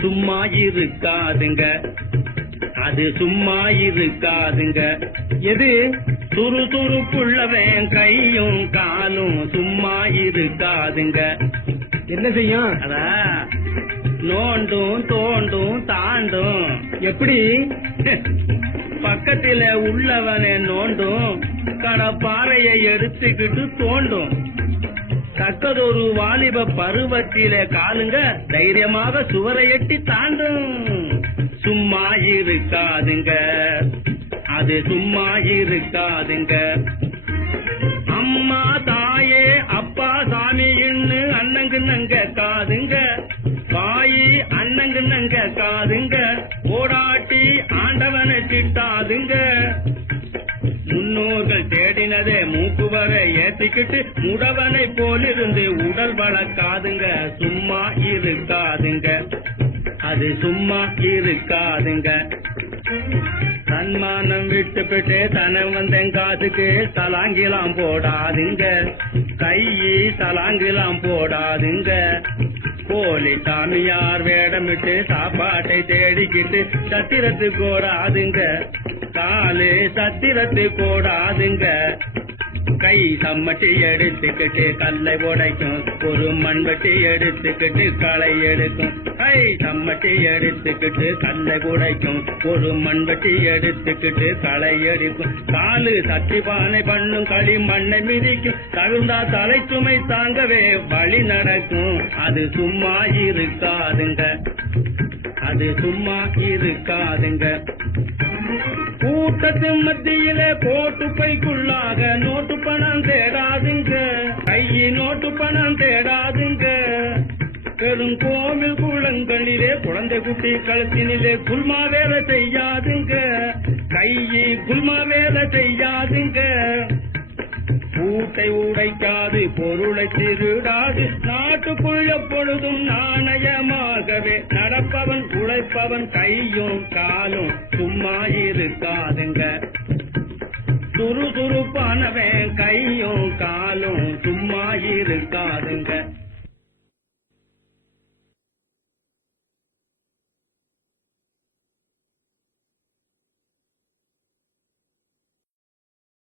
சும்மா இருக்காதுங்க, அது சும்மா இருக்காதுங்க. எது? சுறுசுறுப்புள்ளவன் கையும் காலும் சும்மா இருக்காதுங்க. என்ன செய்யும்? அதான் நோண்டும் தோண்டும் தாண்டும். எப்படி? பக்கத்தில உள்ளவனை நோண்டும், கடப்பாறையை எடுத்துக்கிட்டு தோண்டும். தக்கதொரு வாலிப பருவத்திலே காலுங்க தைரியமாக சுவரை எட்டி தாண்டும். சும்மா இருக்காதுங்க, அது சும்மா இருக்காதுங்க. அம்மா தாயே அப்பா சாமின்னு அண்ணங்குன்னங்க காதுங்க, வாயி அண்ணங்குன்னங்க காதுங்க, ஓடாட்டி ஆண்டவனை திட்டாதுங்க. முன்னோர்கள் தேடினதே மூக்குவரை ஏத்திக்கிட்டு முடவனை போலிருந்து உடல் வளர்க்காதுங்க. சும்மா இருக்காதுங்க, அது சும்மா இருக்காதுங்க. தன்மானம் விட்டுப்பிட்டு தன வந்தேன் காசுக்கு தலாங்கிலாம் போடாதுங்க, கையி தலாங்கிலாம் போடாதுங்க. போலி சாமியார் வேடமிட்டு சாப்பாட்டை தேடிக்கிட்டு சத்திரத்துக்கு ஓடாதுங்க, காலு சத்திரத்துக்கு ஓடாதுங்க. கை சம்மட்டி எடுத்துக்கிட்டு கல்லை உடைக்கும், ஒரு மண்வெட்டி எடுத்துக்கிட்டு களை எடுக்கும். கை சம்மட்டி எடுத்துக்கிட்டு கல்லை உடைக்கும், ஒரு மண்வெட்டி எடுத்துக்கிட்டு களை எடுக்கும். காலு சட்டி பானை பண்ணும், களி மண்ணை மிதிக்கும், தகுந்தா தலை சுமை தாங்கவே வழி நடக்கும். அது சும்மா இருக்காதுங்க, அது சும்மா இருக்காதுங்க. கூட்டத்து மத்தியில கோட்டு பைக்குள்ளாக நோட்டு பணம் தேடாதுங்க, கையை நோட்டு பணம் தேடாதுங்க. பெரும் கோவில் குளங்களிலே குழந்தை குட்டி கழுத்தினிலே குல்மா வேலை செய்யாதுங்க, கையை குல்மா வேலை செய்யாதுங்க. கூட்டை உடைக்காது, பொருளை திருடாது, நாட்டுக்குள் எப்பொழுதும் நாணயமாகவே நடப்பவன் உழைப்பவன் கையும் காலும்